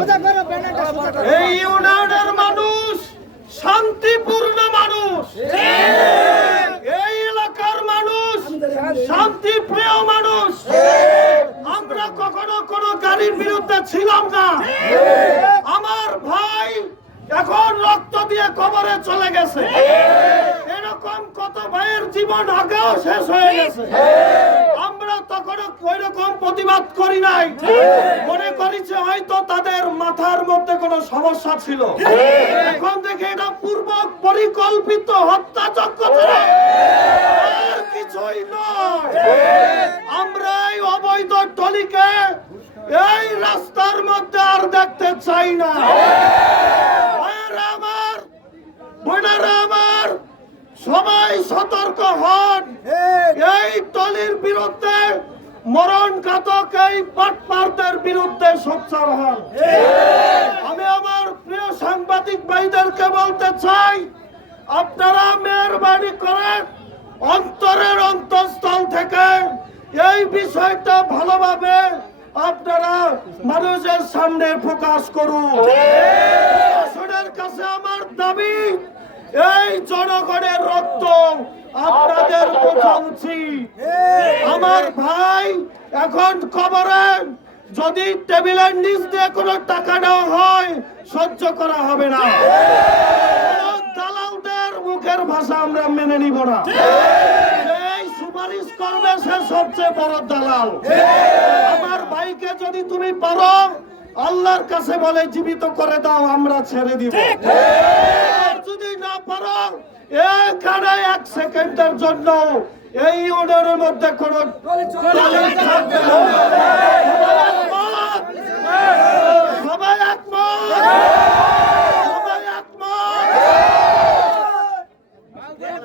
এই ইউনিয়নের মানুষ শান্তিপূর্ণ মানুষ, এই এলাকার মানুষ শান্তিপ্রিয় মানুষ। আমরা কখনো কোনো গাড়ির বিরুদ্ধে ছিলাম না। আমার ভাই এখন রক্ত দিয়ে কবরে চলে গেছে, এরকম কত ভাইয়ের জীবন আগেও শেষ হয়ে গেছে। আমরা তখন ওই রকম প্রতিবাদ করি নাই, মনে করেছে হয়তো তাদের মাথার মধ্যে কোনো সমস্যা ছিল। এখন দেখে এটা পূর্ব পরিকল্পিত হত্যাযজ্ঞ ছাড়া আর কিছুই নয়। আমরা এই অবৈধ টলিকে এই রাস্তার মধ্যে আর দেখতে চাই না। আমার সবাই সতর্ক হন, এই টলির বিরুদ্ধে, মরণ ঘাতক এই পাটপারদের বিরুদ্ধে সোচ্চার হন। আমি আমার প্রিয় সাংবাদিক ভাইদেরকে বলতে চাই, আপনারা মেহরবানি করে অন্তরের অন্তঃস্থল থেকে এই বিষয়টা ভালোভাবে আপনারা মানুষের সামনে প্রকাশ করুন। প্রশাসনের কাছে আমার দাবি, এই জনগণের রক্ত আপনাদের বোঝা উচিত। আমার ভাই এখন কবরে, যদি টেবিলের নিচ দিয়ে কোনো টাকা নেওয়া হয় সহ্য করা হবে না। দালালদের মুখের ভাষা আমরা মেনে নিব না। এই সুপারিশ করবে সে সবচেয়ে বড় দালাল। আমার ভাইকে যদি তুমি পারো আল্লাহর কাছে বলে জীবিত করে দাও, আমরা ছেড়ে দিব। যদি না পারো এখানে 1 সেকেন্ডের জন্য এই ইউনিয়নের মধ্যে কোনো